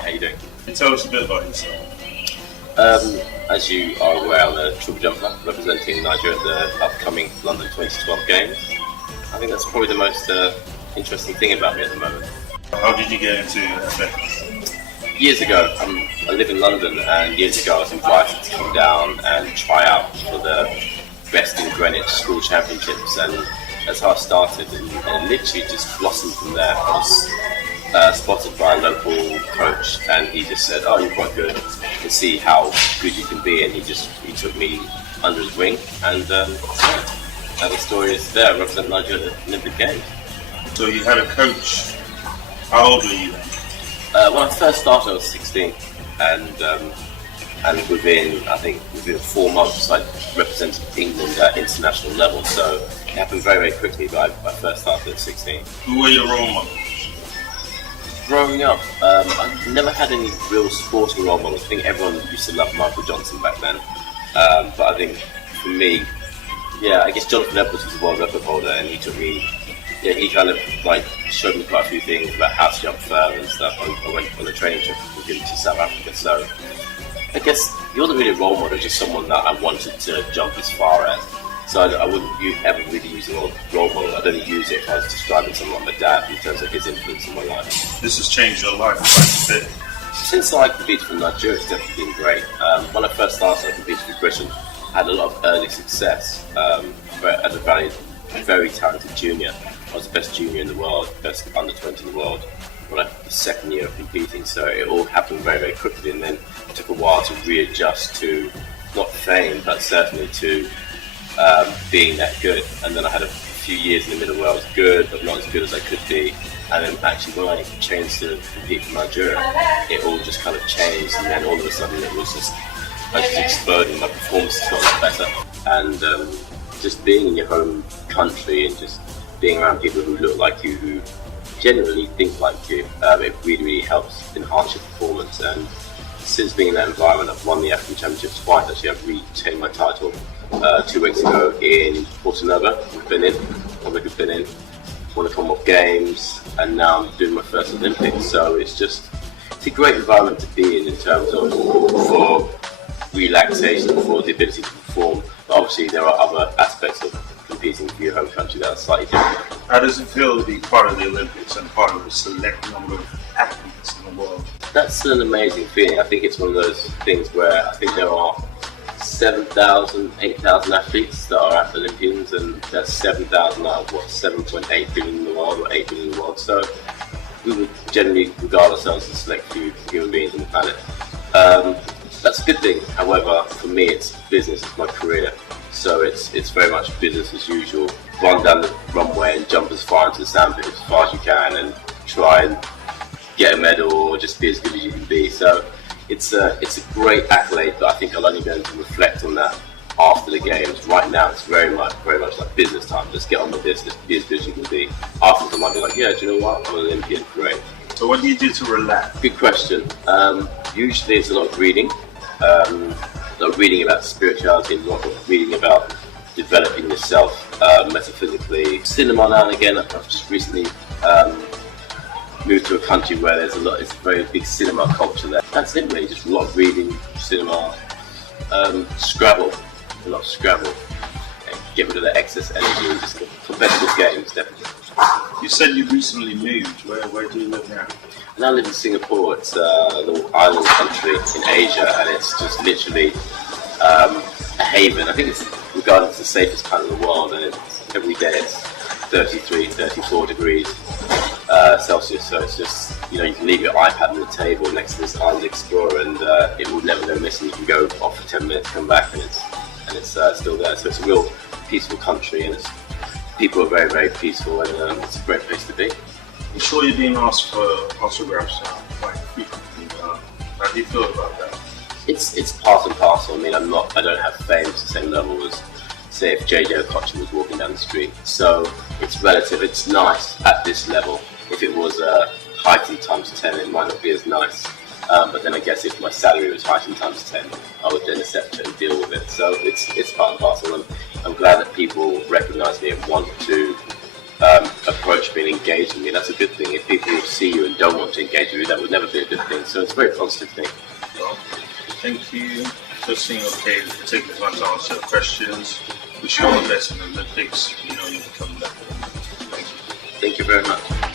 how you doing? And tell us a bit about yourself. As you are aware, I'm a triple jumper representing Nigeria at the upcoming London 2012 Games. I think that's probably the most interesting thing about me at the moment. How did you get into athletics? Years ago, I live in London, and years ago I was invited to come down and try out for the Best in Greenwich School Championships, and that's how I started, and it literally just blossomed from there. I was spotted by a local coach, and he just said, "Oh, you're quite good. Let's see how good you can be." And he took me under his wing, and now the story is there. I represent Nigeria at the Olympic Games. So you had a coach. How old were you then? When I first started, I was 16, and within 4 months, I represented England at international level. So it happened very, very quickly. But I first started at 16. Who were your role models? Growing up, I never had any real sporting role models. I think everyone used to love Michael Johnson back then. But I think for me, I guess Jonathan Edwards was a world record holder, and he took me. Yeah, he kind of showed me quite a few things about how to jump firm and stuff. I went on a training trip with him to South Africa, so I guess he wasn't really a role model, just someone that I wanted to jump as far as. So I wouldn't ever really use the word role model. I'd only use it if I was describing someone like my dad in terms of his influence in my life. This has changed your life quite a bit. Since I competed for Nigeria, it's definitely been great. When I first started, I competed for Britain. I had a lot of early success as a very talented junior. I was the best junior in the world, best under 20 in the world, when the second year of competing. So it all happened very, very quickly, and then it took a while to readjust to not fame, but certainly to being that good. And then I had a few years in the middle where I was good, but not as good as I could be. And then actually when I changed to compete for Nigeria, it all just kind of changed, and then all of a sudden I was just exploding. My performance got better, and just being in your home country and just being around people who look like you, who genuinely think like you, it really, really helps enhance your performance. And since being in that environment, I've won the African Championships twice. Actually, I've retained my title 2 weeks ago in Porto-Novo. I've been in, won the Commonwealth Games, and now I'm doing my first Olympics. So it's a great environment to be in terms of for relaxation, for the ability to perform. But obviously, there are other aspects of competing for your home country that are slightly different. How does it feel to be part of the Olympics and part of a select number of athletes in the world? That's an amazing feeling. I think it's one of those things where I think there are 7,000, 8,000 athletes that are Olympians, and that's 7,000 out of 7.8 billion in the world, or 8 billion in the world. So we would generally regard ourselves as a select few human beings on the planet. That's a good thing. However, for me, it's business, it's my career. So it's very much business as usual. Run down the runway and jump as far into the sandpit as far as you can, and try and get a medal or just be as good as you can be. So it's a great accolade, but I think I'll only be able to reflect on that after the games. Right now, it's very much like business time. Just get on with this, just be as good as you can be. Afterwards, I might be like, yeah, do you know what? I'm an Olympian, great. So what do you do to relax? Good question. Usually it's a lot of reading. A lot of reading about spirituality, a lot of reading about developing yourself metaphysically. Cinema now and again. I've just recently moved to a country where it's a very big cinema culture there. That's it really, just a lot of reading, cinema, Scrabble, a lot of Scrabble. Get rid of the excess energy and just competitive games, definitely. You said you recently moved. Where do you live now? I now live in Singapore. It's a little island country in Asia, and it's just literally a haven. I think it's regarded as the safest country in the world, and every day it's 33, 34 degrees Celsius. So it's just, you can leave your iPad on the table next to this Island Explorer, and it will never go missing. You can go off for 10 minutes, come back, and it's still there. So it's a real peaceful country, and people are very, very peaceful, and it's a great place to be. I'm sure you're being asked for autographs quite frequently. How do you feel about that? It's part and parcel. I mean, I don't have fame to the same level as, say, if JJ Okocha was walking down the street. So it's relative. It's nice at this level. If it was heightened times 10, it might not be as nice. But then I guess if my salary was heightened times 10, I would then accept it and deal with it. So it's part and parcel. And I'm glad that people recognise me and want to approach me and engage with me. That's a good thing. If people see you and don't want to engage with you, that would never be a good thing. So it's a very positive thing. Well, thank you, Tosin Oke, for taking the time to answer questions. Wish you all the best in the Olympics. You know you can come back. Thank you very much.